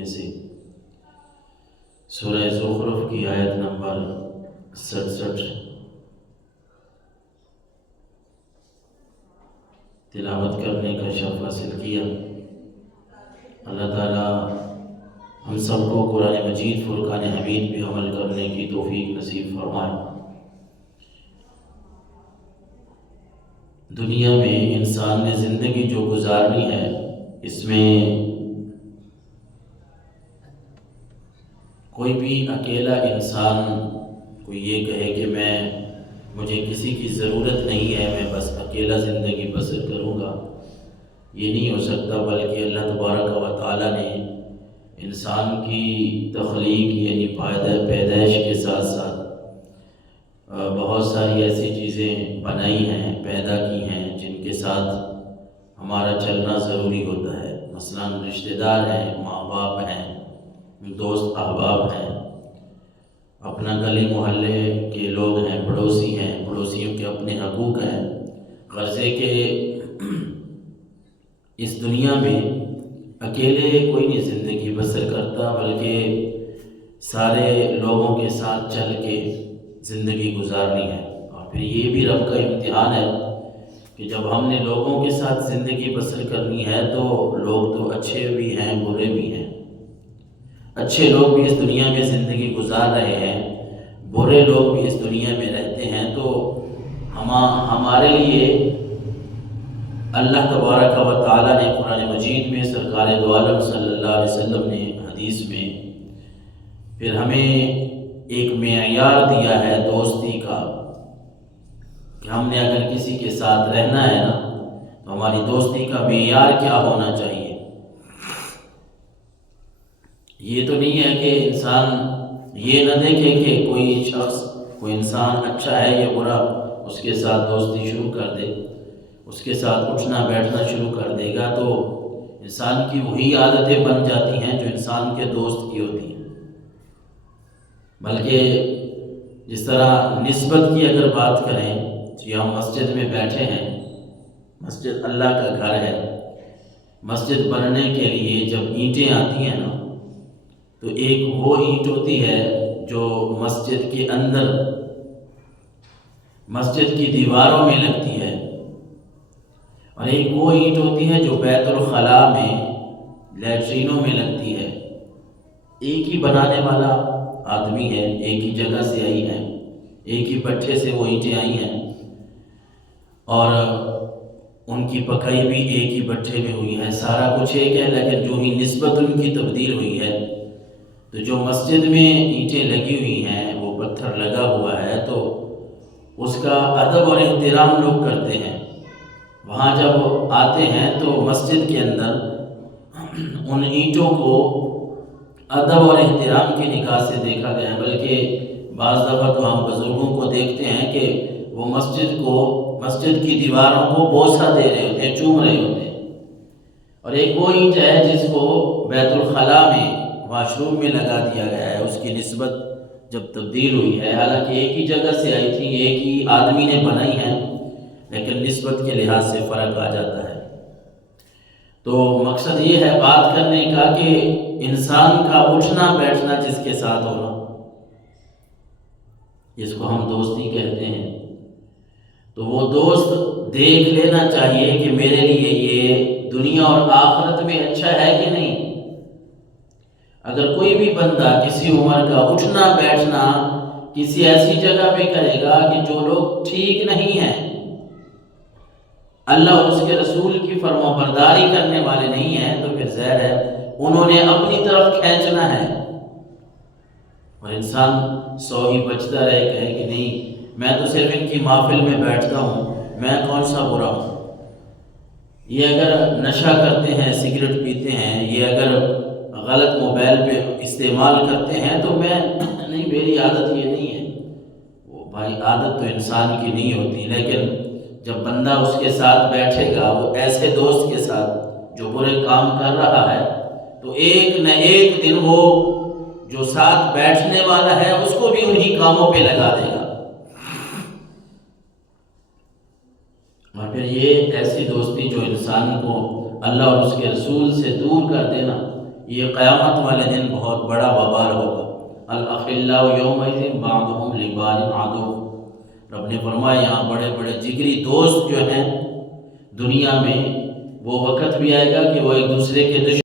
میں سے سورہ زخرف کی آیت نمبر 67 تلاوت کرنے کا شرف حاصل کیا۔ اللہ تعالیٰ ہم سب کو قرآن مجید فرقان حمید پہ عمل کرنے کی توفیق نصیب فرمائے۔ دنیا میں انسان نے زندگی جو گزارنی ہے، اس میں کوئی بھی اکیلا انسان کوئی یہ کہے کہ مجھے کسی کی ضرورت نہیں ہے، میں بس اکیلا زندگی بسر کروں گا، یہ نہیں ہو سکتا، بلکہ اللہ تبارک و تعالیٰ نے انسان کی تخلیق یعنی پیدائش کے ساتھ ساتھ بہت ساری ایسی چیزیں بنائی ہیں، پیدا کی ہیں، جن کے ساتھ ہمارا چلنا ضروری ہوتا ہے۔ مثلاً رشتہ دار ہیں، ماں باپ ہیں، دوست احباب ہیں، اپنا گلی محلے کے لوگ ہیں، پڑوسی ہیں، پڑوسیوں کے اپنے حقوق ہیں۔ غرضے کہ اس دنیا میں اکیلے کوئی نہیں زندگی بسر کرتا، بلکہ سارے لوگوں کے ساتھ چل کے زندگی گزارنی ہے۔ اور پھر یہ بھی رب کا امتحان ہے کہ جب ہم نے لوگوں کے ساتھ زندگی بسر کرنی ہے تو لوگ تو اچھے بھی ہیں، برے بھی ہیں۔ اچھے لوگ بھی اس دنیا میں زندگی گزار رہے ہیں، برے لوگ بھی اس دنیا میں رہتے ہیں، تو ہمارے لیے اللہ تبارک و تعالیٰ نے قرآن مجید میں، سرکار دو عالم صلی اللہ علیہ وسلم نے حدیث میں پھر ہمیں ایک معیار دیا ہے دوستی کا، کہ ہم نے اگر کسی کے ساتھ رہنا ہے نا تو ہماری دوستی کا معیار کیا ہونا چاہیے۔ یہ تو نہیں ہے کہ انسان یہ نہ دیکھے کہ کوئی شخص، کوئی انسان اچھا ہے یا برا، اس کے ساتھ دوستی شروع کر دے، اس کے ساتھ اٹھنا بیٹھنا شروع کر دے گا، تو انسان کی وہی عادتیں بن جاتی ہیں جو انسان کے دوست کی ہوتی ہیں۔ بلکہ جس طرح نسبت کی اگر بات کریں تو ہم مسجد میں بیٹھے ہیں، مسجد اللہ کا گھر ہے، مسجد بننے کے لیے جب اینٹیں آتی ہیں نا تو ایک وہ اینٹ ہوتی ہے جو مسجد کے اندر مسجد کی دیواروں میں لگتی ہے، اور ایک وہ اینٹ ہوتی ہے جو بیت الخلاء میں لیٹرینوں میں لگتی ہے۔ ایک ہی بنانے والا آدمی ہے، ایک ہی جگہ سے آئی ہے، ایک ہی بٹھے سے وہ اینٹیں آئی ہیں، اور ان کی پکائی بھی ایک ہی بٹھے میں ہوئی ہے، سارا کچھ ایک ہے، لیکن جو ہی نسبت ان کی تبدیل ہوئی ہے، تو جو مسجد میں اینٹیں لگی ہوئی ہیں، وہ پتھر لگا ہوا ہے، تو اس کا ادب اور احترام لوگ کرتے ہیں۔ وہاں جب آتے ہیں تو مسجد کے اندر ان اینٹوں کو ادب اور احترام کی نگاہ سے دیکھا گیا ہے، بلکہ بعض دفعہ تو ہم بزرگوں کو دیکھتے ہیں کہ وہ مسجد کی دیواروں کو بوسہ دے رہے ہوتے ہیں، چوم رہے ہوتے ہیں۔ اور ایک وہ اینٹ ہے جس کو بیت الخلاء میں واش روم میں لگا دیا گیا ہے، اس کی نسبت جب تبدیل ہوئی ہے، حالانکہ ایک ہی جگہ سے آئی تھی، ایک ہی آدمی نے بنائی ہے، لیکن نسبت کے لحاظ سے فرق آ جاتا ہے۔ تو مقصد یہ ہے بات کرنے کا کہ انسان کا اٹھنا بیٹھنا جس کے ساتھ ہونا، جس کو ہم دوستی کہتے ہیں، تو وہ دوست دیکھ لینا چاہیے کہ میرے لیے یہ دنیا اور آخرت میں اچھا ہے کہ نہیں۔ اگر کوئی بھی بندہ کسی عمر کا اٹھنا بیٹھنا کسی ایسی جگہ پہ کرے گا کہ جو لوگ ٹھیک نہیں ہیں، اللہ اور اس کے رسول کی فرما برداری کرنے والے نہیں ہیں، تو پھر ظاہر ہے انہوں نے اپنی طرف کھینچنا ہے، اور انسان سو ہی بچتا رہے، کہے کہ نہیں میں تو صرف ان کی محفل میں بیٹھتا ہوں، میں کون سا برا ہوں۔ یہ اگر نشہ کرتے ہیں، سگریٹ پیتے ہیں، یہ اگر غلط موبائل پہ استعمال کرتے ہیں تو میں نہیں، میری عادت یہ نہیں ہے۔ وہ بھائی عادت تو انسان کی نہیں ہوتی، لیکن جب بندہ اس کے ساتھ بیٹھے گا، وہ ایسے دوست کے ساتھ جو برے کام کر رہا ہے، تو ایک نہ ایک دن وہ جو ساتھ بیٹھنے والا ہے اس کو بھی انہی کاموں پہ لگا دے گا۔ اور پھر یہ ایسی دوستی جو انسان کو اللہ اور اس کے رسول سے دور کر دینا، یہ قیامت والے دن بہت بڑا وبال ہوگا۔ الاخلاء یومئذ بعضهم لبعض عدو، رب نے فرمایا یہاں بڑے بڑے جگری دوست جو ہیں دنیا میں، وہ وقت بھی آئے گا کہ وہ ایک دوسرے کے دشمن